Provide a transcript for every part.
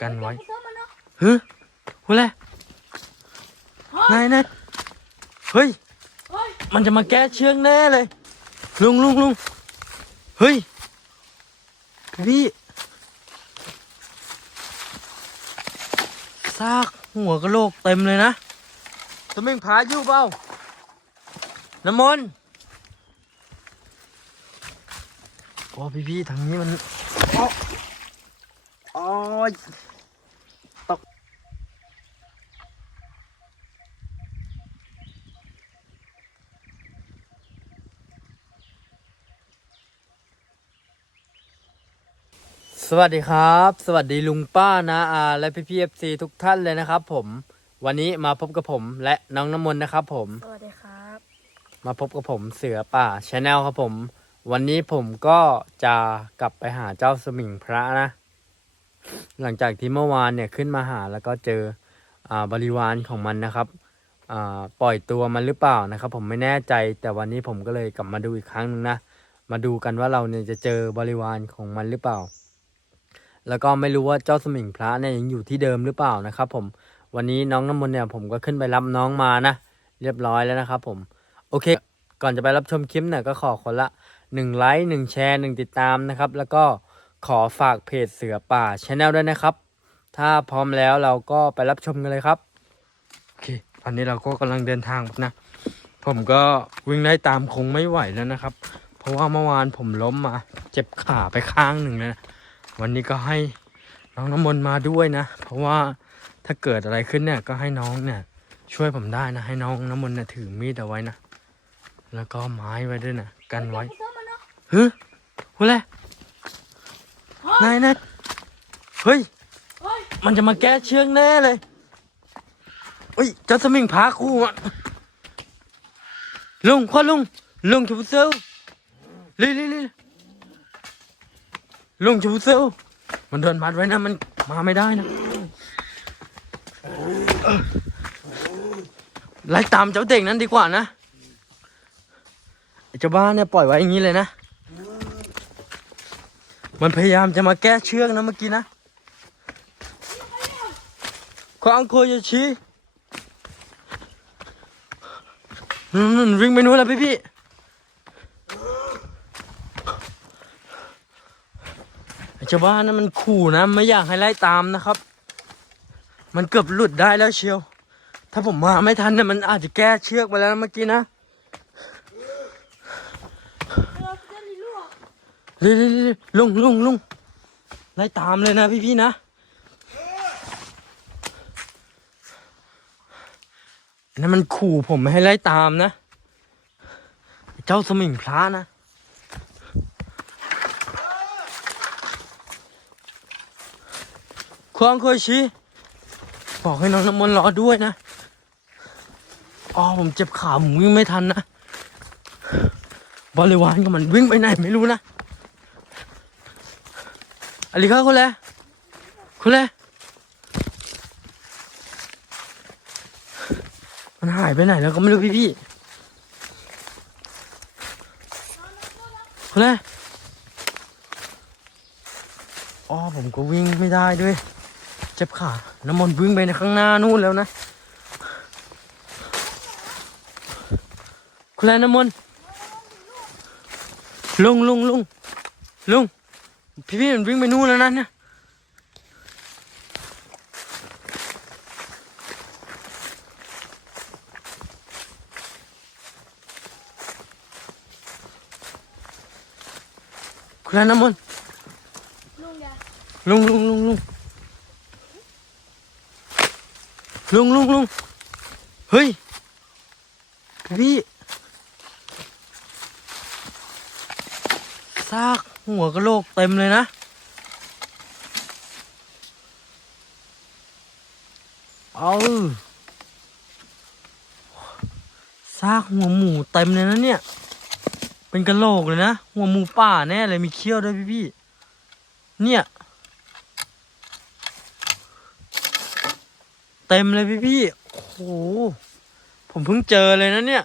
กันไว้เสื้อมันเนาะเฮ้ยหัวแหละนายนายเฮ้ยเฮ้ย มันจะมาแก้เชือกแน่เลย ลุงลุงลุงเฮ้ยพี่ซากหัวกะโหลกเต็มเลยนะตะเมงพาอยู่เปล่าน้ำมนต์โอ้พี่พี่ๆทางนี้มันอ๋ออ๋อยตก สวัสดีครับ สวัสดีลุงป้านะอาและพี่พีเอฟซีทุกท่านเลยนะครับ ผม วันนี้มาพบกับผมและน้องน้ำมนต์นะครับ ผม สวัสดีครับ มาพบกับผมเสือป่าชาแนลครับผม วันนี้ผมก็จะกลับไปหาเจ้าสมิงพระนะ หลังจากที่เมื่อวานเนี่ยขึ้นมาหาแล้วก็เจออ่าบริวารของมันนะครับอ่าปล่อยตัวมันหรือเปล่านะครับ ผมไม่แน่ใจ แต่วันนี้ผมก็เลยกลับมาดูอีกครั้งหนึงนะ มาดูกันว่าเราเนี่ยจะเจอบริวารของมันหรือเปล่า แล้วก็ไม่รู้ว่าเจ้าสมิงพระเนี่ยยังอยู่ที่เดิมหรือเปล่านะครับผมวันนี้น้องน้ำมนต์เนี่ยผมก็ขึ้นไปรับน้องมานะ เรียบร้อยแล้วนะครับผมโอเค ก่อนจะไปรับชมคลิปเนี่ยก็ขอคนละหนึ่งไลค์หนึ่งแชร์หนึ่งติดตามนะครับแล้วก็ขอฝากเพจเสือป่าชาแนลด้วยนะครับ ถ้าพร้อมแล้วเราก็ไปรับชมกันเลยครับโอเคตอนนี้เราก็กำลังเดินทางนะ ผมก็วิ่งไล่ตามคงไม่ไหวแล้วนะครับ เพราะว่าเมื่อวานผมล้มมา เจ็บขาไปข้างหนึ่งเลยนะ วันนี้ก็ให้น้องน้ำมนต์มาด้วยนะ เพราะว่าถ้าเกิดอะไรขึ้นเนี่ยก็ให้น้องเนี่ยช่วยผมได้นะ ให้น้องน้ำมนต์เนี่ยถือมีดเอาไว้นะ แล้วก็ไม้ไว้ด้วยนะกันไว้เสื้อมันเนาะเฮ้ยหัวแหละนายนายเฮ้ยเฮ้ย มันจะมาแก้เชือกแน่เลยเฮ้ยเจ้าสมิงพาคู่อะลุงพ่อลุงลุงชูเซลเร็วเร็วเร็ว ลุงชูเซลมันโดนมัดไว้นะ มันมาไม่ได้นะ ไล่ตามเจ้าเด็กนั้นดีกว่านะเจ้าบ้านเนี่ยปล่อยไว้อย่างนี้เลยนะ มันพยายามจะมาแก้เชือกนะเมื่อกี้นะควางโคยชินั่นนั่นวิ่งไปนู้นแล้วพี่พี่ จ้าบ้านนั้นมันขู่นะ ไม่อยากให้ไล่ตามนะครับ มันเกือบหลุดได้แล้วเชียว ถ้าผมมาไม่ทันเนี่ยมันอาจจะแก้เชือกไปแล้วนะเมื่อกี้นะเร็วๆลุงลุงลุงไล่ตามเลยนะพี่ๆนะ นั่นมันขู่ผมไม่ให้ไล่ตามนะ เจ้าสมิงพระนะ ควงโคชิบอกให้น้องน้ำมนต์รอด้วยนะอ๋อผมเจ็บขาผมวิ่งไม่ทันนะบริวารก็มันวิ่งไปไหนไม่รู้นะอะไรครับคุณแลคุณแลมันหายไปไหนแล้วก็ไม่รู้พี่พี่คุณแลอ๋อผมก็วิ่งไม่ได้ด้วย เจ็บขาน้ำมนต์วิ่งไปในข้างหน้านู่นแล้วนะคุณแลน้ำมนต์ลุงลุงลุงลุงพี่พี่มันวิ่งไปนู่นแล้วนะเนี่ยคุณน้ำมนต์ลุงอย่าลุงลุงลุง ลุงลุงลุงเฮ้ยพี่ซากหัวกระโหลกเต็มเลยนะ เอาซากหัวหมูเต็มเลยนะเนี่ย เป็นกระโหลกเลยนะ หัวหมูป่าแน่เลยมีเขี้ยวด้วยพี่พี่เนี่ย เต็มเลยพี่พี่โอ้โห ผมเพิ่งเจอเลยนะเนี่ย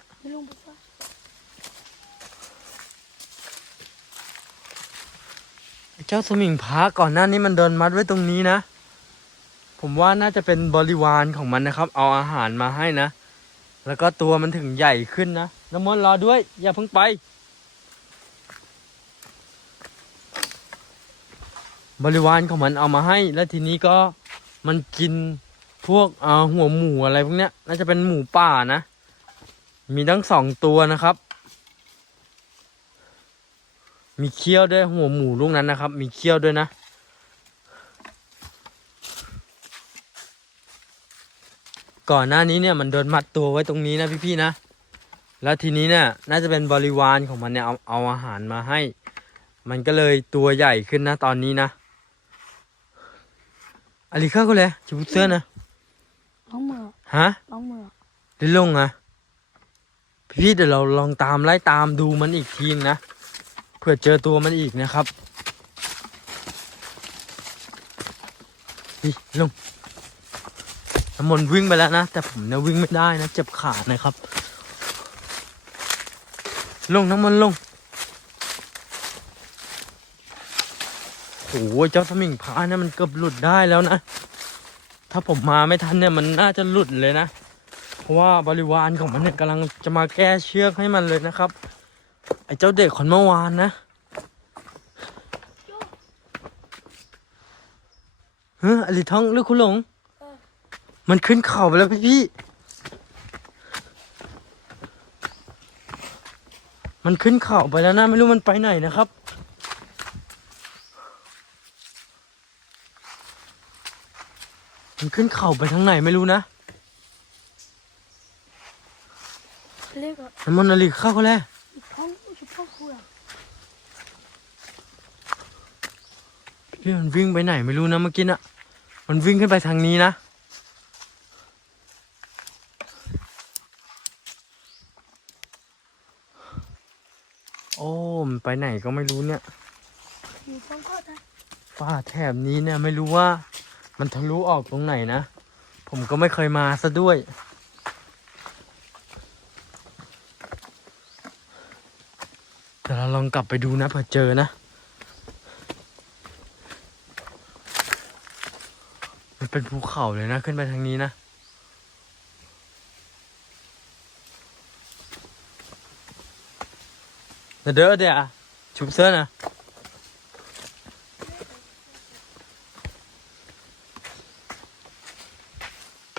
เจ้าสมิงพระก่อนหน้านี้มันโดนมัดไว้ตรงนี้นะ ผมว่าน่าจะเป็นบริวารของมันนะครับ เอาอาหารมาให้นะ แล้วก็ตัวมันถึงใหญ่ขึ้นนะ น้ำมนต์รอด้วย อย่าเพิ่งไป บริวารของมันเอามาให้ แล้วทีนี้ก็มันกิน พวกเอ่อหัวหมูอะไรพวกเนี้ยน่าจะเป็นหมูป่านะ มีทั้งสองตัวนะครับ มีเขี้ยวด้วยหัวหมูลูกนั้นนะครับ มีเขี้ยวด้วยนะก่อนหน้านี้เนี่ยมันโดนมัดตัวไว้ตรงนี้นะพี่ๆนะ แล้วทีนี้เนี่ยน่าจะเป็นบริวารของมันเนี่ยเอาเอาอาหารมาให้ มันก็เลยตัวใหญ่ขึ้นนะตอนนี้นะอะไรข้าก็เลยชิบุเซอร์นะ องมือฮะน้องมือได้ลงอะพี่ๆเดี๋ยวเราลองตามไล่ตามดูมันอีกทีนึงนะเผื่อเจอตัวมันอีกนะครับพี่ลงน้ำมนต์วิ่งไปแล้วนะ แต่ผมเนี่ยวิ่งไม่ได้นะ เจ็บขานะครับ ลงน้ำมนต์ลงโอ้ยเจ้าสมิงพรายเนี่ยมันเกือบหลุดได้แล้วนะ ถ้าผมมาไม่ทันเนี่ยมันน่าจะหลุดเลยนะ เพราะว่าบริวารของมันเนี่ยกำลังจะมาแก้เชือกให้มันเลยนะครับ ไอ้เจ้าเด็กคนเมื่อวานนะเฮ้ยอลิท้องหรือคุณหลง มันขึ้นเข่าไปแล้วพี่พี่ มันขึ้นเข่าไปแล้วนะ ไม่รู้มันไปไหนนะครับ มันขึ้นเข่าไปทางไหนไม่รู้นะเรียกว่ามันมันอะไรเข้าเขาแล้วท้องชุบพ่อคุยอะพี่มันวิ่งไปไหนไม่รู้นะเมื่อกี้น่ะ มันวิ่งขึ้นไปทางนี้นะโอ้มันไปไหนก็ไม่รู้เนี่ยอยู่ท้องก็ได้ป่าแถบนี้เนี่ยไม่รู้ว่า มันทะลุออกตรงไหนนะ ผมก็ไม่เคยมาซะด้วย แต่เราลองกลับไปดูนะเผื่อเจอนะ มันเป็นภูเขาเลยนะ ขึ้นไปทางนี้นะเดี๋ยวเดี๋ยวเดี๋ยวชุบเสื้อนะ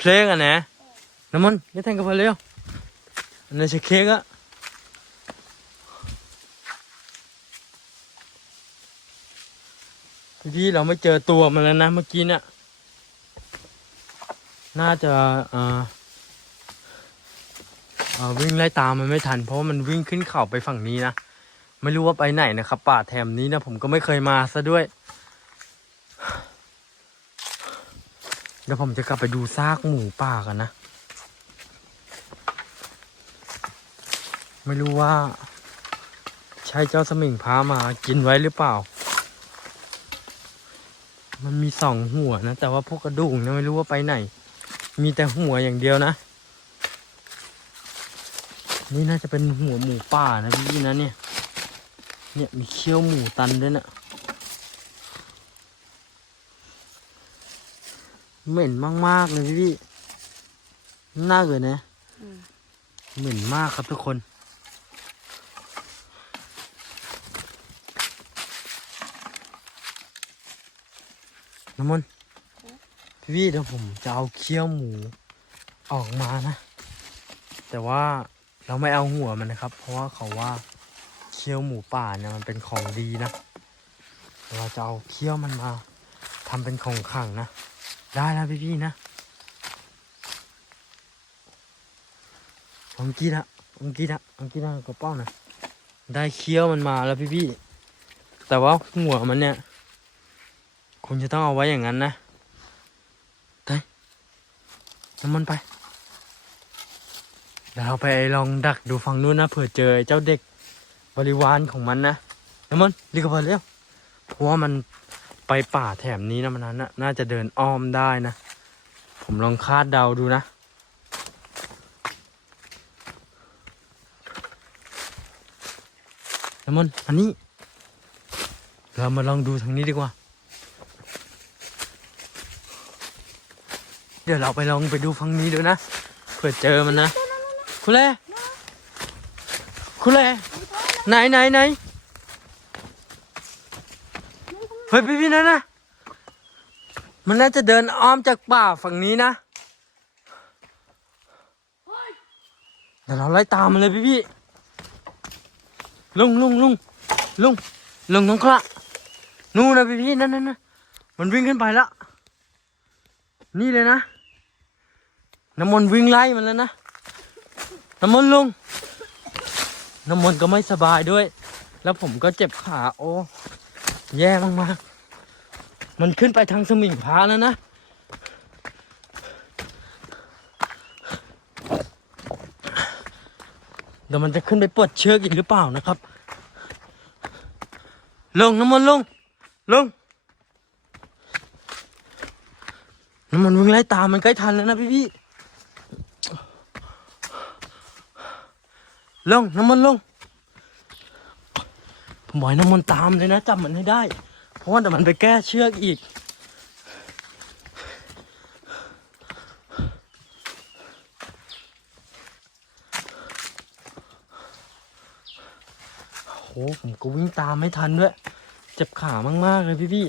เพลงอะนะน้ำมันอย่าแทงกับเพลเร็วอันนั้ใช่เค้กอะพี่เราไม่เจอตัวมันแล้วนะเมื่อกี้เนี่ยน่าจะอ่อเอ่อวิ่งไล่ตามมันไม่ทัน เพราะว่ามันวิ่งขึ้นเขาไปฝั่งนี้นะ ไม่รู้ว่าไปไหนนะครับ ป่าแถมนี้นะผมก็ไม่เคยมาซะด้วย เดี๋ยวผมจะกลับไปดูซากหมูป่ากันนะ ไม่รู้ว่า ใช่เจ้าสมิงพามากินไว้หรือเปล่า มันมีสองหัวนะ แต่ว่าพวกกระดูกเนี่ยไม่รู้ว่าไปไหน มีแต่หัวอย่างเดียวนะ นี่น่าจะเป็นหัวหมูป่านะพี่นะเนี่ย เนี่ยมีเขี้ยวหมูตันด้วยนะ เหม็นมากๆเลยพี่พี่น่าเลยนนะเหม็นมากครับทุกคน น้ำมันพี่พี่เดี๋ยวผมจะเอาเคี้ยวหมูออกมานะ แต่ว่าเราไม่เอาหัวมันนะครับ เพราะว่าเขาว่าเคี้ยวหมูป่าเนี่ยมันเป็นของดีนะ เราจะเอาเคี้ยวมันมาทำเป็นของขังนะ ได้แล้วพี่พี่ๆนะผมกินละผมกินละผมกินละกระเป๋านะได้เคี้ยวมันมาแล้วพี่พี่ๆแต่ว่าหัวมันเนี่ยคงจะต้องเอาไว้อย่างนั้นนะไปน้ำมันไปเดี๋ยวเราไปลองดักดูฝั่งนู้นนะเผื่อเจอไอ้เจ้าเด็กบริวารของมันนะน้ำมันรีบกับไปเร็วเพราะว่ามัน ไปป่าแถมนี้นะมันนั้นน่ะน่าจะเดินอ้อมได้นะ ผมลองคาดเดาดูนะ น้ำมันอันนี้ เรามาลองดูทางนี้ดีกว่า เดี๋ยวเราไปลองไปดูฝั่งนี้ดูนะเผื่อเจอมันนะ คุณเล่คุณเล่ไหนไหนไหน เฮ้ยพี่พี่นั่นนะ มันน่าจะเดินอ้อมจากป่าฝั่งนี้นะ เดี๋ยวเราไล่ตามมันเลยพี่พี่ลุงลุงลุงลุงลุงน้องคละนู่นนะพี่พี่นั่นนั่นนะมันวิ่งขึ้นไปแล้ว นี่เลยนะน้ำมนต์วิ่งไล่มันแล้วนะ น้ำมนต์ลุง น้ำมนต์ก็ไม่สบายด้วย แล้วผมก็เจ็บขาโอ้ แย่มากๆมันขึ้นไปทางสมิงพระแล้วนะ เดี๋ยวมันจะขึ้นไปปลดเชือกอีกหรือเปล่านะครับ ลงน้ำมนต์ลง ลง น้ำมันวิ่งไล่ตามมันใกล้ทันแล้วนะพี่พี่ลง น้ำมันลง หมอยน้ำมันตามเลยนะจำมันให้ได้ เพราะว่าแต่มันไปแก้เชือกอีก โหผมก็วิ่งตามไม่ทันด้วย เจ็บขามาก ๆ เลยพี่พี่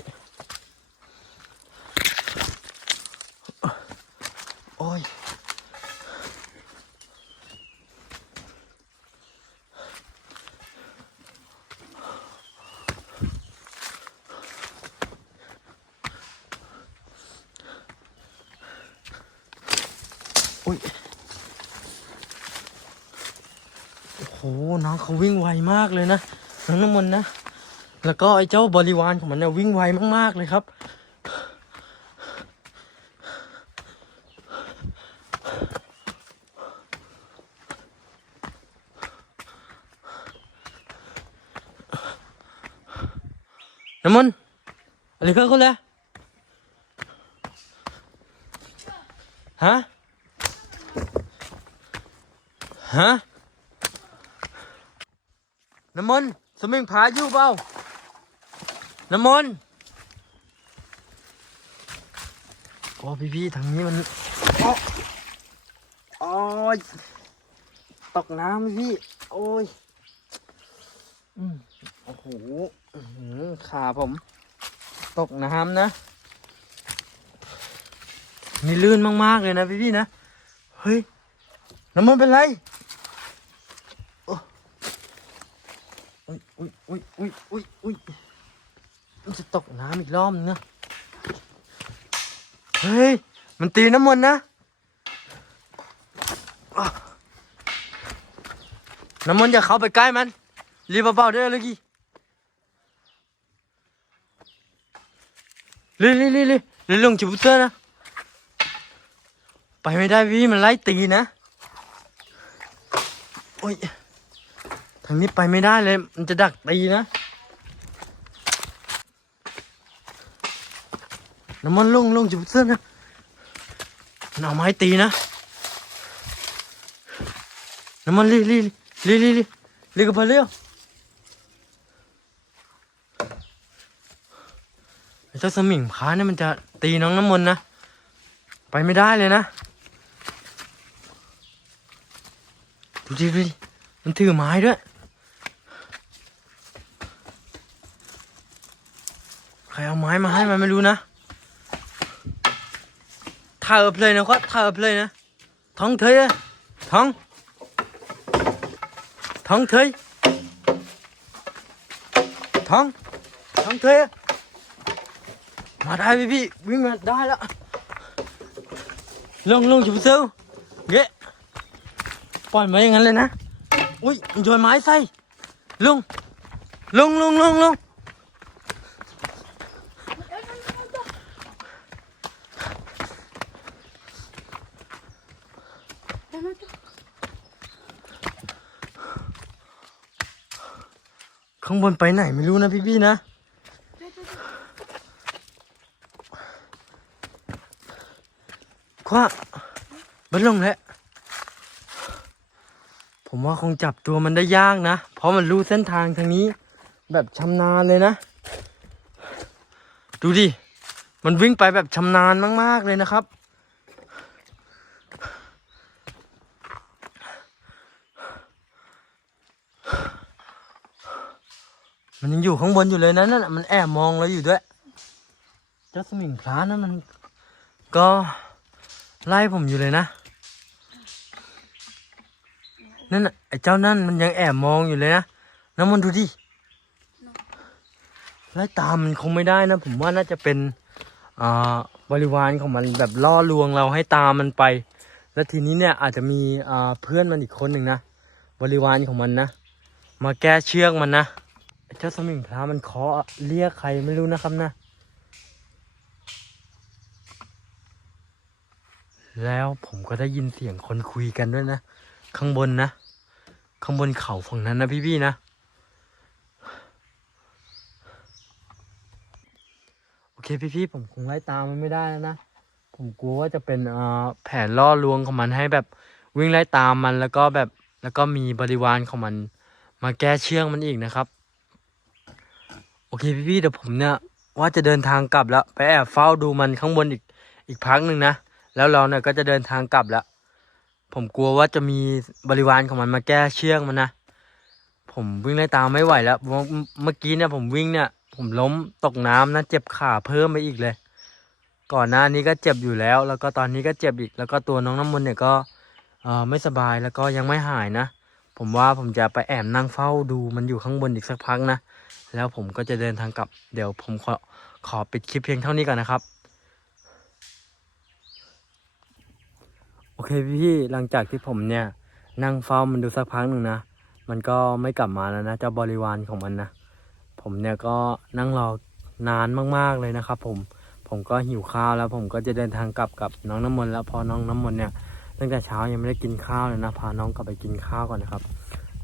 โอ้ย โอ้ย โอ้โห น้อง เขาวิ่งไวมากเลยนะน้องน้ำมนต์นะ แล้วก็ไอ้เจ้าบริวารของมันเนี่ยวิ่งไวมากๆเลยครับ น้ำมนต์อะไรก็คนละฮะ ฮะ น้ำมนต์สมิงผาอยู่เปล่าน้ำมนต์โอ้พี่พี่ๆทางนี้มันโอ้โอ้ยตกน้ำพี่ โอ้ยอืมโอ้โหหือขาผม ตกน้ำนะมีลื่นมากๆเลยนะพี่พี่ๆนะ เฮ้ย น้ำมันเป็นไร อุ้ย อุ้ยอุ้ยอุ้ยมันจะตกน้ำอีกรอบนึงนะเฮ้ย มันตีน้ำมันต์นะ น้ำมันต์อย่าเข้าไปใกล้มัน รีบเบาๆด้วยเลยกี้รีรีรีรีรีลงจิบุเตอร์นะ ไปไม่ได้พี่มันไล่ตีนะ โอ้ย ทางนี้ไปไม่ได้เลย มันจะดักตีนะ น้ำมันลงลงจุดเสื้อนะมันเอาไม้ตีนะ น้ำมันรีรีรีรีรีรีกับพเร็วเจ้าสมิงพาเนี่ยมันจะตีน้องน้ำมนนะ ไปไม่ได้เลยนะ ดูดิดูดิมันถือไม้ด้วย ครเอาไม้มาให้มันไม่รู้นะถ่ายเอบเลยนะครับถ่ายเอบเลยนะท้องเทยอะท้องท้องเทยท้องท้องเทยอะมาได้พี่พี่วิ่งมาได้แล้วลงลงจุบเซลเยะปล่อยมาอย่างนั้นเลยนะอุ้ยมันโยนไม้ใส่ลงลงลงลงลง บนไปไหนไม่รู้นะพี่พี่ๆนะ คว้าบันลงแล้ว ผมว่าคงจับตัวมันได้ยากนะ เพราะมันรู้เส้นทางทางนี้ แบบชำนาญเลยนะ ดูดิ มันวิ่งไปแบบชำนาญมาก ๆ เลยนะครับ มันยังอยู่ข้างบนอยู่เลยนะนั่นน่ะมันแอบมองเราอยู่ด้วย เจ้าสมิงพระนั่นมัน ก็ไล่ผมอยู่เลยนะ นั่นน่ะไอ้เจ้านั่นมันยังแอบมองอยู่เลยนะน้ำมันดูดิไล่ตามมันคงไม่ได้นะ ผมว่าน่าจะเป็นอ่าบริวารของมันแบบล่อลวงเราให้ตามมันไป แล้วทีนี้เนี่ยอาจจะมีอ่าเพื่อนมันอีกคนหนึ่งนะบริวารของมันนะ มาแก้เชือกมันนะ เจ้าสมิงพระมันเคาะเรียกใครไม่รู้นะครับนะ แล้วผมก็ได้ยินเสียงคนคุยกันด้วยนะ ข้างบนนะ ข้างบนเขาฝั่งนั้นนะพี่ๆนะ โอเคพี่ๆผมคงไล่ตามมันไม่ได้แล้วนะ ผมกลัวว่าจะเป็นอ่าแผนล่อลวงของมันให้แบบวิ่งไล่ตามมันแล้วก็แบบแล้วก็มีบริวารของมันมาแก้เชือกมันอีกนะครับ โอเคพี่ๆเดี๋ยวผมเนี่ยว่าจะเดินทางกลับแล้ว ไปแอบเฝ้าดูมันข้างบนอีกอีกพักหนึ่งนะ แล้วเราเนี่ยก็จะเดินทางกลับแล้ว ผมกลัวว่าจะมีบริวารของมันมาแก้เชือกมันนะ ผมวิ่งไล่ตามไม่ไหวแล้ว เมื่อกี้เนี่ยผมวิ่งเนี่ย ผมล้มตกน้ำนะเจ็บขาเพิ่มไปอีกเลย ก่อนหน้านี้ก็เจ็บอยู่แล้ว แล้วก็ตอนนี้ก็เจ็บอีก แล้วก็ตัวน้องน้ำมนต์เนี่ยก็ไม่สบายแล้วก็ยังไม่หายนะ ผมว่าผมจะไปแอบนั่งเฝ้าดูมันอยู่ข้างบนอีกสักพักนะ แล้วผมก็จะเดินทางกลับ เดี๋ยวผมขอขอปิดคลิปเพียงเท่านี้ก่อนนะครับ โอเคพี่หลังจากที่ผมเนี่ยนั่งเฝ้ามันดูสักพักหนึ่งนะ มันก็ไม่กลับมาแล้วนะเจ้าบริวารของมันนะ ผมเนี่ยก็นั่งรอนานมากๆเลยนะครับ ผม ผมก็หิวข้าวแล้วผมก็จะเดินทางกลับกับน้องน้ำมนต์แล้วพอน้องน้ำมนต์เนี่ยตั้งแต่เช้ายังไม่ได้กินข้าวเลยนะ พาน้องกลับไปกินข้าวก่อนนะครับ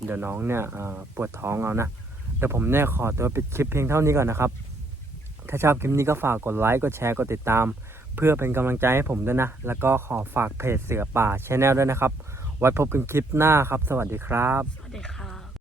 เดี๋ยวน้องเนี่ยปวดท้องเอานะ ดี๋ยวผมเนี่ยขอตัวปิดคลิปเพียงเท่านี้ก่อนนะครับ ถ้าชอบคลิปนี้ก็ฝากกดไลค์กดแชร์กดติดตาม เพื่อเป็นกำลังใจให้ผมด้วยนะ แล้วก็ขอฝากเพจเสือป่าชาแนลด้วยนะครับ ไว้พบกันคลิปหน้าครับ สวัสดีครับ สวัสดีครับ